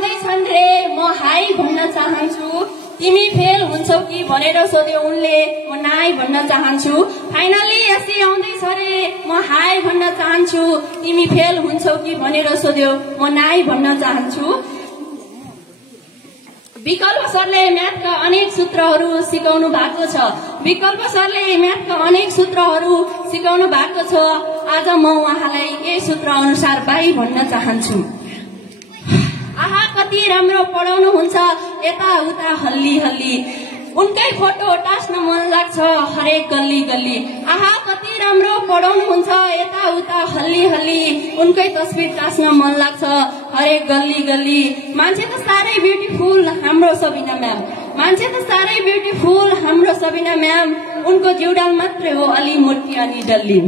आउँदैछन् रे म हाई भन्न चाहन्छु तिमी फेल हुन्छौ कि भनेर सोध्यो उनले म नाइ भन्न चाहन्छु फाइनली एसी आउँदैछ रे म हाई भन्न चाहन्छु तिमी फेल हुन्छौ कि भनेर सोध्यो म नाइ भन्न चाहन्छु। विकल्प सरले म्याथका अनेक सूत्रहरू सिकाउनु भएको छ विकल्प सरले म्याथका अनेक सूत्रहरू सिकाउनु भएको छ आज म उहाँलाई यही सूत्र अनुसार बाई भन्न चाहन्छु। आहा कति राम्रो पढाउनु हुन्छ यता उता हल्ली हल्ली उनकै फोटो टास्न मन लाग्छ हरेक गल्ली गल्ली आहा कति राम्रो पढाउनु हुन्छ यता उता हल्ली हल्ली उनकै तस्बिर टास्न मन लाग्छ हरेक गल्ली गल्ली मान्छे त साह्रै ब्युटिफुल हाम्रो सबिना म्याम मान्छे त साह्रै ब्युटिफुल हाम्रो सबिना म्याम उनको जिउडाल मात्रै हो अलि मोटी अनि डल्ली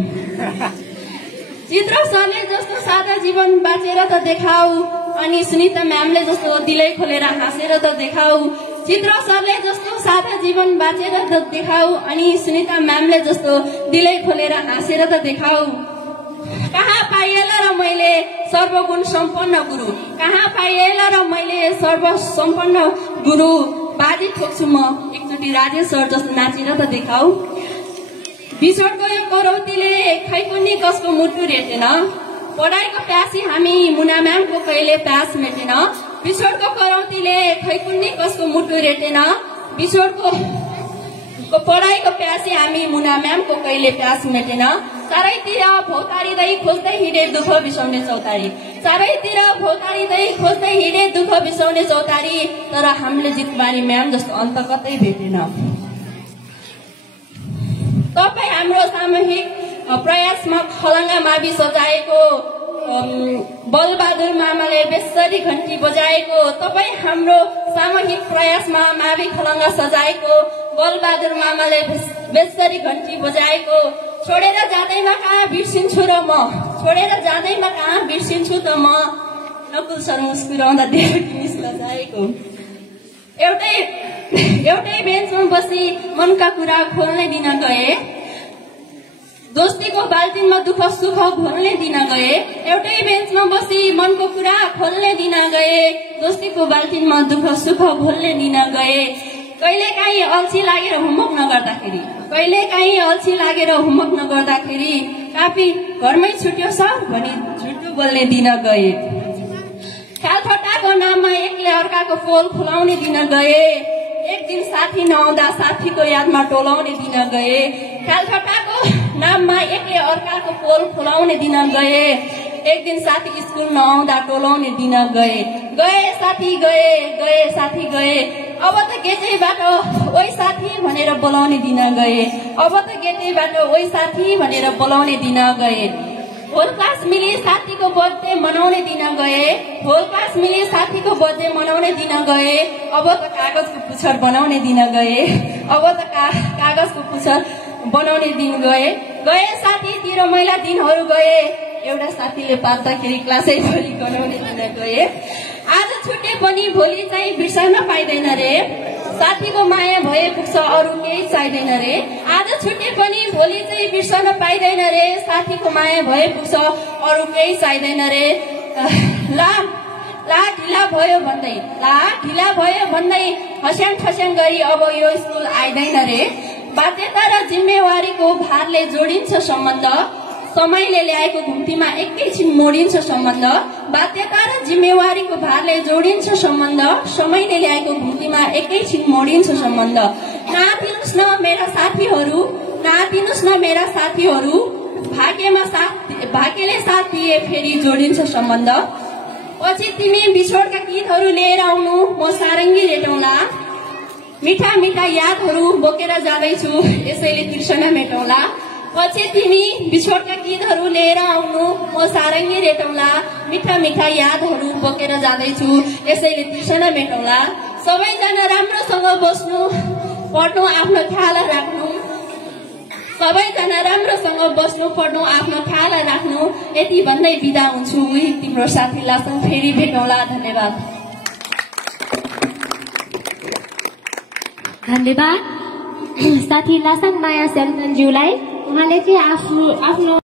चित्र सरले जस्तो सादा जीवन बाँचेर त देखाऊ अनि सुनिता म्यामले जस्तो दिलै खोलेर हाँसेर त देखाऊ चित्र सरले जस्तो सादा जीवन बाँचेर त देखाऊ अनि सुनिता म्यामले जस्तो दिलै खोलेर हाँसेर त देखाऊ। कहाँ पाइएला र मैले सर्वगुण सम्पन्न गुरु कहाँ पाइएला र मैले सर्व सम्पन्न गुरु बाजी ठोक्छु म एकचोटि राजेश सर जस्तो नाचेर त देखाऊ। बिछोडको यो करौतीले खै कुन्नी कसको मुटु रेटेन पढाइको प्यासी हामी मुना म्यामको कहिले प्यास मेटेन बिछोडको करौतीले खै कुन्नी कसको मुटु रेटेन बिछोडको पढाइको प्यासी हामी मुना म्यामको कहिले प्यास मेटेन चारैतिर भौतारिँदै खोज्दै हिँडे दुःख बिसाउने चौतारी चारैतिर भौतारिँदै खोज्दै हिँडे दुःख बिसाउने चौतारी तर हामीले जितबारी म्याम जस्तो अन्त कतै भेटेन। तपाईँ हाम्रो सामूहिक प्रयासमा खलङ्गा मावि सजाएको बलबहादुर मामाले बेसरी घन्टी बजाएको तपाईँ हाम्रो सामूहिक प्रयासमा मावि खलङ्गा सजाएको बलबहादुर मामाले बेसरी घन्टी बजाएको छोडेर जाँदैमा कहाँ बिर्सिन्छु र म छोडेर जाँदैमा कहाँ बिर्सिन्छु त म नकुल सर मुस्कुराउँदा देख्छु लजाएको एउटै बेन्चमा बसी मनका कुरा खोल्ने दिन गए दोस्तीको बाल्टिनमा दुःख सुख घोल्ने दिन गए एउटै बेन्चमा बसी मनको कुरा खोल्ने दिन गए दोस्तीको बाल्टिनमा दुःख सुख घोल्ने दिन गए कहिलेकाहीँ अल्छी लागेर होमवर्क नगर्दाखेरि कहिलेकाहीँ अल्छी लागेर होमवर्क नगर्दाखेरि कापी घरमै छुट्यो सर भनी झुटो बोल्ने दिन गए खालखट्टाको नाममा एकले अर्काको पोल खुलाउने दिन गए एक दिन साथी नआउँदा साथीको यादमा टोलाउने दिन गए खालखट्टाको नाममा एकले अर्काको पोल खुलाउने दिन गए एक दिन साथी स्कुल नआउँदा टोलाउने दिन गए साथी गए साथी गए अब त गेटैबाट ओइ साथी भनेर बोलाउने दिन गए अब त गेटैबाट ओइ साथी भनेर बोलाउने दिन गए होल क्लास मिली साथीको बर्थडे मनाउने दिन गए होल क्लास मिली साथीको बर्थडे मनाउने दिन गए अब त कागजको पुच्छर बनाउने दिन गए अब त कागजको पुच्छर बनाउने दिन गए साथी ती रमाइला दिनहरू गए एउटा साथीले पाल्दाखेरि क्लासै भरि गराउने दिन गए आज छुट्टे पनि भोलि चाहिँ बिर्सन पाइँदैन रे साथीको माया भए पुग्छ अरू केही चाहिँदैन रे आज छुट्टे पनि भोलि चाहिँ बिर्सन पाइँदैन रे साथीको माया भए पुग्छ अरू केही चाहिँदैन रे ला ढिला भयो भन्दै हस्याङ ठस्याङ गरी अब यो स्कुल आइदैन रे बाध्यता र जिम्मेवारीको भारले जोडिन्छ सम्बन्ध समयले ल्याएको घुम्तीमा एकैछिन मोडिन्छ सम्बन्ध बाध्यता र जिम्मेवारीको भारले जोडिन्छ सम्बन्ध समयले ल्याएको घुम्तीमा एकैछिन मोडिन्छ सम्बन्ध नातिनुस् न मेरा साथीहरू भाग्यले साथ दिए फेरि जोडिन्छ सम्बन्ध पछि तिमी बिछोडका गीतहरू लिएर आउनु म सारङ्गी रेटौँला मिठा मिठा यादहरू बोकेर जाँदैछु यसैले तृष्णा मेटौँला पछि तिमी बिछोडका गीतहरू लिएर आउनु म सारङ्गी रेटौँला मिठा मिठा यादहरू बोकेर जाँदैछु यसैले तृष्णा मेटौँला सबैजना राम्रोसँग बस्नु पढ्नु आफ्नो ख्याल राख्नु सबैजना राम्रोसँग बस्नु पढ्नु आफ्नो ख्याल राख्नु यति भन्दै बिदा हुन्छु तिम्रो साथी लासँग फेरि भेटौँला। धन्यवाद साथी लासाङ माया सेमसनज्यूलाई उहाँले चाहिँ आफ्नो